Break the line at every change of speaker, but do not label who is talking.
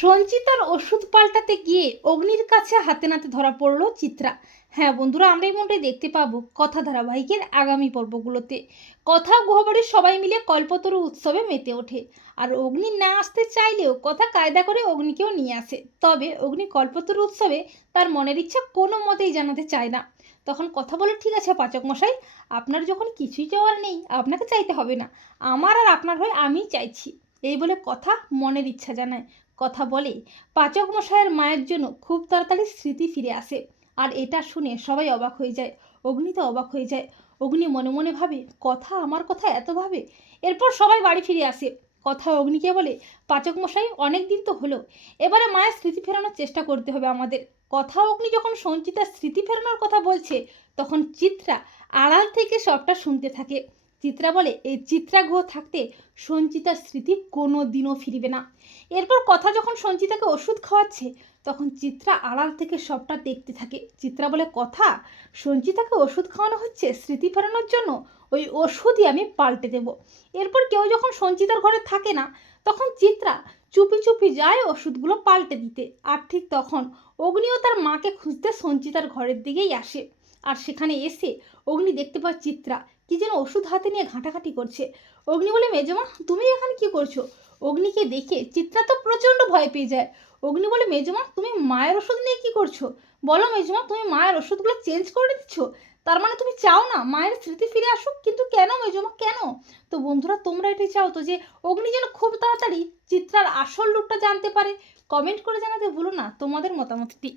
সঞ্চিতার ওষুধ পাল্টাতে গিয়ে অগ্নির কাছে হাতে নাতে ধরা পড়ল চিত্রা। হ্যাঁ বন্ধুরা, আমরা এমনটাই দেখতে পাবো কথা ধারাবাহিকের আগামী পর্বগুলোতে। কথা গুহবাড়ির সবাই মিলে কল্পতরু উৎসবে মেতে ওঠে। আর অগ্নি না আসতে চাইলেও কথা কায়দা করে অগ্নিকেও নিয়ে আসে। তবে অগ্নি কল্পতরু উৎসবে তার মনের ইচ্ছা কোনো মতেই জানাতে চায় না। তখন কথা বলে, ঠিক আছে পাচক মশাই, আপনার যখন কিছুই চাওয়ার নেই, আপনাকে চাইতে হবে না। আমার আর আপনার হয়ে আমিই চাইছি। এই বলে কথা মনের ইচ্ছা জানায়। কথা বলে। পাচক মশাইয়ের মায়ের জন্য খুব তাড়াতাড়ি স্মৃতি ফিরে আসে। আর এটা শুনে সবাই অবাক হয়ে যায়। অগ্নি তো অবাক হয়ে যায়। অগ্নি মনে মনে ভাবে, কথা আমার কথা এত ভাবে? এরপর সবাই বাড়ি ফিরে আসে। কথা অগ্নিকে বলে পাচক মশাই অনেক দিন তো হলো। এবারে মায়ের স্মৃতি ফেরানোর চেষ্টা করতে হবে আমাদের। কথা অগ্নি যখন সঞ্চিতার স্মৃতি ফেরানোর কথা বলছে, তখন চিত্রা আড়াল থেকে সবটা শুনতে থাকে। চিত্রা বলে, এই চিত্রা গ্রহ থাকতে সঞ্চিতার স্মৃতি কোনো দিনও ফিরবে না। এরপর কথা যখন সঞ্চিতাকে ওষুধ খাওয়াচ্ছে, তখন চিত্রা আড়াল থেকে সবটা দেখতে থাকে। চিত্রা বলে, কথা? সঞ্চিতাকে ওষুধ খাওয়ানো হচ্ছে স্মৃতি ফেরানোর জন্য? ওই ওষুধই আমি পাল্টে দেব। এরপর কেউ যখন সঞ্চিতার ঘরে থাকে না, তখন চিত্রা চুপি চুপি যায় ওষুধগুলো পাল্টে দিতে। আর ঠিক তখন অগ্নিও তার মাকে খুঁজতে সঞ্চিতার ঘরের দিকেই আসে। আর সেখানে এসে অগ্নি দেখতে পায় চিত্রা কি যেন ওষুধ হাতে নিয়ে ঘাঁটাঘাঁটি করছে। অগ্নি বলে, মেজমা, তুমি এখানে কি করছ? অগ্নিকে দেখে চিত্রা তো প্রচণ্ড ভয় পেয়ে যায়। অগ্নি বলে, মেজমা, তুমি মায়ের ওষুধ নিয়ে কি করছ? বলো মেজমা, তুমি মায়ের ওষুধগুলো চেঞ্জ করে দিচ্ছ? তার মানে তুমি চাও না মায়ের স্মৃতি ফিরে আসুক? কিন্তু কেন মেজমা, কেন? তো বন্ধুরা, তোমরা এটাই চাও তো যে অগ্নি যেন খুব তাড়াতাড়ি চিত্রার আসল রূপটা জানতে পারে। কমেন্ট করে জানাতে ভুলো না তোমাদের মতামতটি।